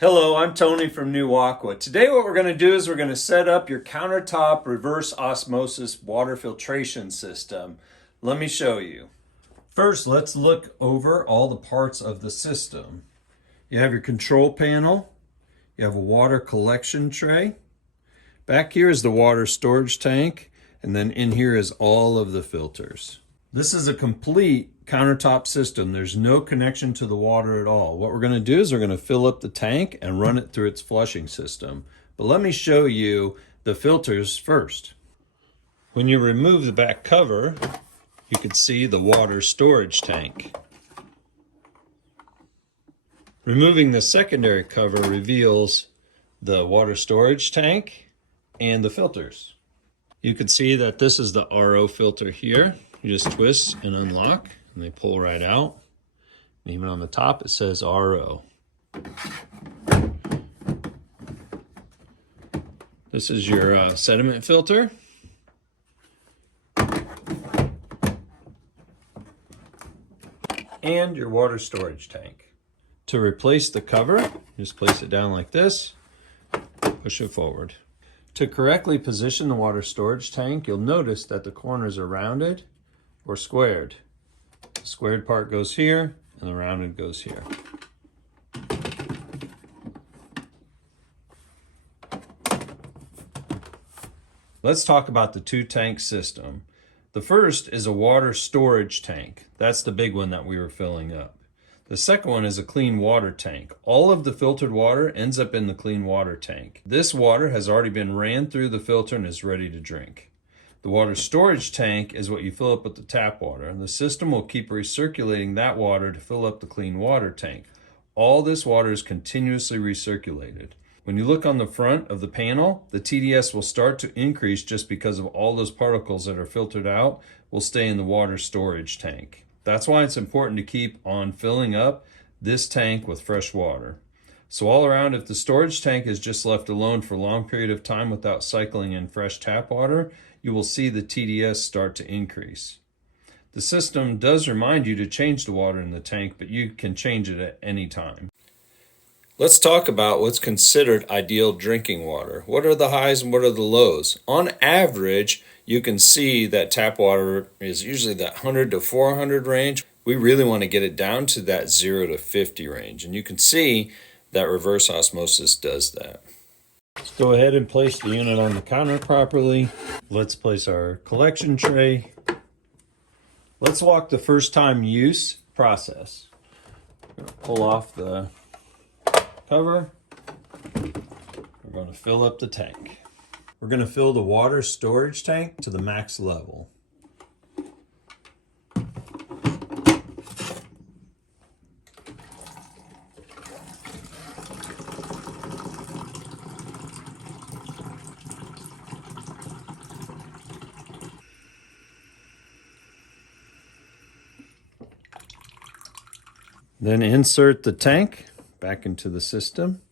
Hello, I'm Tony from NU Aqua. Today what we're going to do is we're going to set up your countertop reverse osmosis water filtration system. Let me show you. First, let's look over all the parts of the system. You have your control panel. You have a water collection tray. Back here is the water storage tank, and then in here is all of the filters. This is a complete countertop system. There's no connection to the water at all. What we're going to do is we're going to fill up the tank and run it through its flushing system. But let me show you the filters first. When you remove the back cover, you can see the water storage tank. Removing the secondary cover reveals the water storage tank and the filters. You can see that this is the RO filter here. You just twist and unlock and they pull right out. And even on the top it says RO. This is your sediment filter. And your water storage tank. To replace the cover, just place it down like this, push it forward. To correctly position the water storage tank, you'll notice that the corners are rounded or squared. The squared part goes here and the rounded goes here. Let's talk about the two-tank system. The first is a water storage tank. That's the big one that we were filling up. The second one is a clean water tank. All of the filtered water ends up in the clean water tank. This water has already been ran through the filter and is ready to drink. The water storage tank is what you fill up with the tap water, and the system will keep recirculating that water to fill up the clean water tank. All this water is continuously recirculated. When you look on the front of the panel, the TDS will start to increase just because of all those particles that are filtered out will stay in the water storage tank. That's why it's important to keep on filling up this tank with fresh water. So all around, if the storage tank is just left alone for a long period of time without cycling in fresh tap water, you will see the TDS start to increase. The system does remind you to change the water in the tank, but you can change it at any time. Let's talk about what's considered ideal drinking water. What are the highs and what are the lows? On average, you can see that tap water is usually that 100 to 400 range. We really want to get it down to that 0 to 50 range, and you can see that reverse osmosis does that. Let's go ahead and place the unit on the counter properly. Let's place our collection tray. Let's walk the first time use process. We're going to pull off the cover. We're going to fill up the tank. We're going to fill the water storage tank to the max level. Then insert the tank back into the system.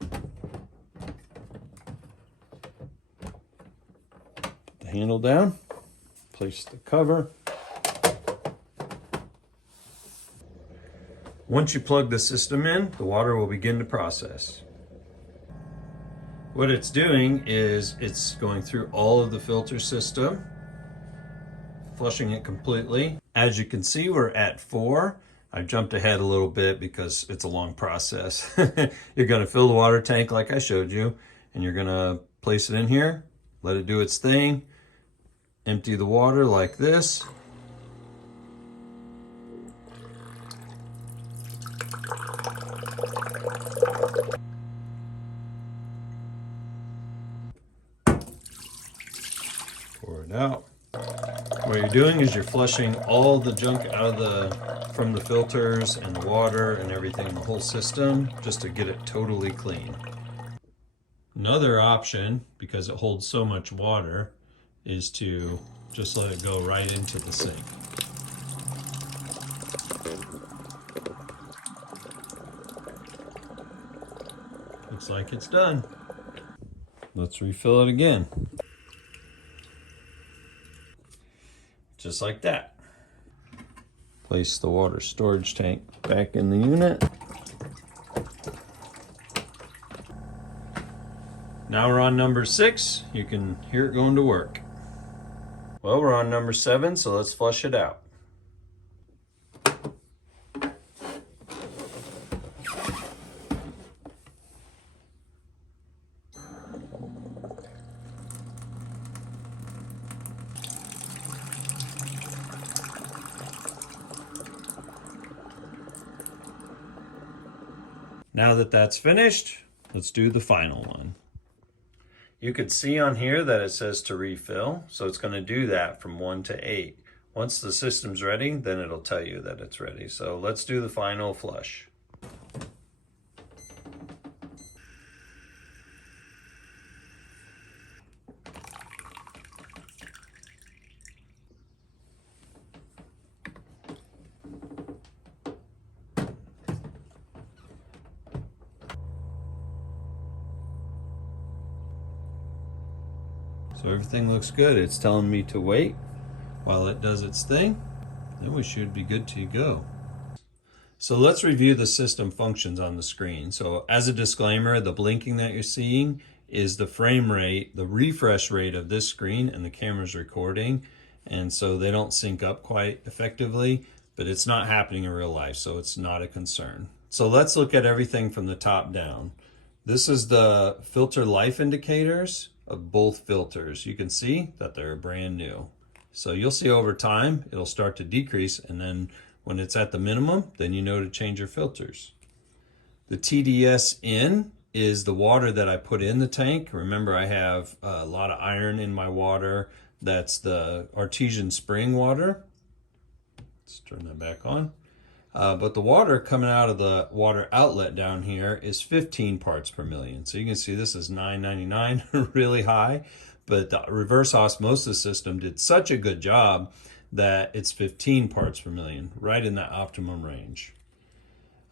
Put the handle down, place the cover. Once you plug the system in, the water will begin to process. What it's doing is it's going through all of the filter system, flushing it completely. As you can see, we're at 4. I jumped ahead a little bit because it's a long process. You're going to fill the water tank like I showed you, and you're going to place it in here, let it do its thing, empty the water like this. Pour it out. What you're doing is you're flushing all the junk out of from the filters and the water and everything in the whole system just to get it totally clean. Another option, because it holds so much water, is to just let it go right into the sink. Looks like it's done. Let's refill it again. Just like that. Place the water storage tank back in the unit. Now we're on number 6. You can hear it going to work. Well, we're on number 7, so let's flush it out. Now that that's finished, let's do the final one. You could see on here that it says to refill, so it's going to do that from 1 to 8. Once the system's ready, then it'll tell you that it's ready. So let's do the final flush. So everything looks good. It's telling me to wait while it does its thing. Then we should be good to go. So let's review the system functions on the screen. So as a disclaimer, the blinking that you're seeing is the frame rate, the refresh rate of this screen, and the camera's recording. And so they don't sync up quite effectively, but it's not happening in real life, so it's not a concern. So let's look at everything from the top down. This is the filter life indicators of both filters. You can see that they're brand new. So you'll see over time, it'll start to decrease, and then when it's at the minimum, then you know to change your filters. The TDS in is the water that I put in the tank. Remember, I have a lot of iron in my water. That's the artesian spring water. Let's turn that back on. But the water coming out of the water outlet down here is 15 parts per million. So you can see this is 999, really high. But the reverse osmosis system did such a good job that it's 15 parts per million, right in that optimum range.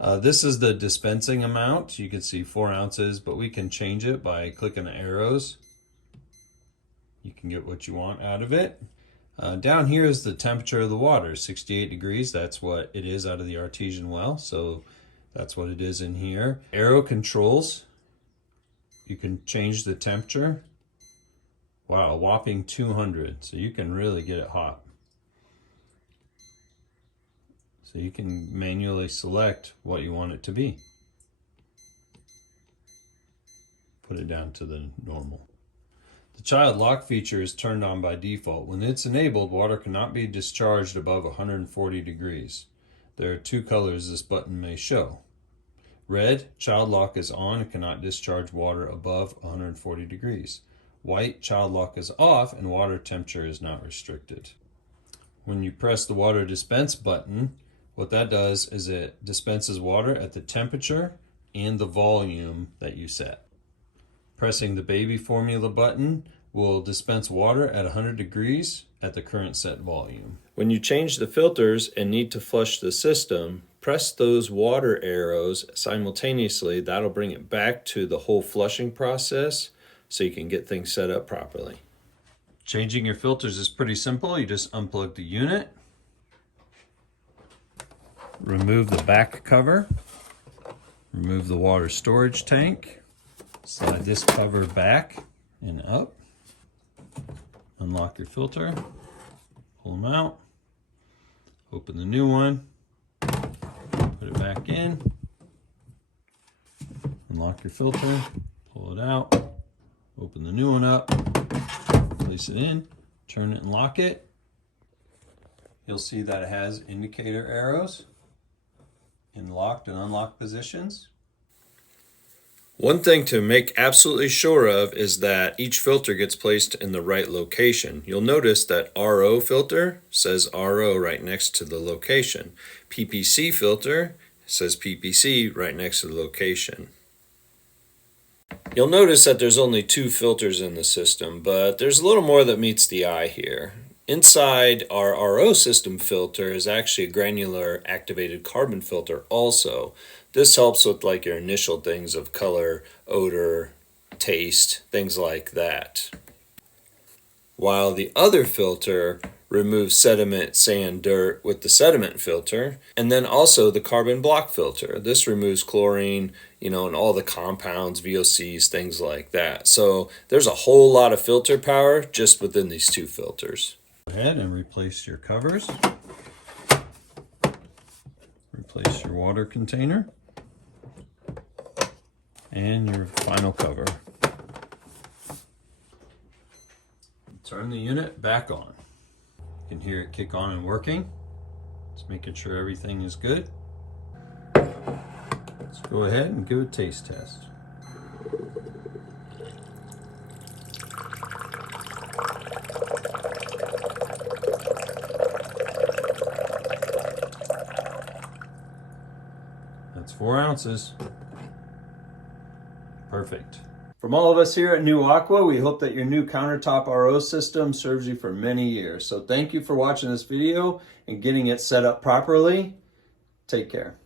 This is the dispensing amount. You can see 4 ounces, but we can change it by clicking the arrows. You can get what you want out of it. Down here is the temperature of the water, 68 degrees. That's what it is out of the artesian well, so that's what it is in here. Arrow controls, you can change the temperature. Wow, a whopping 200, so you can really get it hot. So you can manually select what you want it to be. Put it down to the normal. The child lock feature is turned on by default. When it's enabled, water cannot be discharged above 140 degrees. There are 2 colors this button may show. Red, child lock is on and cannot discharge water above 140 degrees. White, child lock is off and water temperature is not restricted. When you press the water dispense button, what that does is it dispenses water at the temperature and the volume that you set. Pressing the baby formula button will dispense water at 100 degrees at the current set volume. When you change the filters and need to flush the system, press those water arrows simultaneously. That'll bring it back to the whole flushing process so you can get things set up properly. Changing your filters is pretty simple. You just unplug the unit, remove the back cover, remove the water storage tank, slide this cover back and up, unlock your filter, pull them out, open the new one, put it back in, unlock your filter, pull it out, open the new one up, place it in, turn it and lock it. You'll see that it has indicator arrows in locked and unlocked positions. One thing to make absolutely sure of is that each filter gets placed in the right location. You'll notice that RO filter says RO right next to the location. PPC filter says PPC right next to the location. You'll notice that there's only 2 filters in the system, but there's a little more that meets the eye here. Inside our RO system filter is actually a granular activated carbon filter also. This helps with like your initial things of color, odor, taste, things like that. While the other filter remove sediment, sand, dirt with the sediment filter. And then also the carbon block filter. This removes chlorine, and all the compounds, VOCs, things like that. So there's a whole lot of filter power just within these two filters. Go ahead and replace your covers. Replace your water container and your final cover. Turn the unit back on. You can hear it kick on and working. Just making sure everything is good. Let's go ahead and give a taste test. That's 4 ounces. Perfect. From all of us here at NU Aqua, we hope that your new countertop RO system serves you for many years. So thank you for watching this video and getting it set up properly. Take care.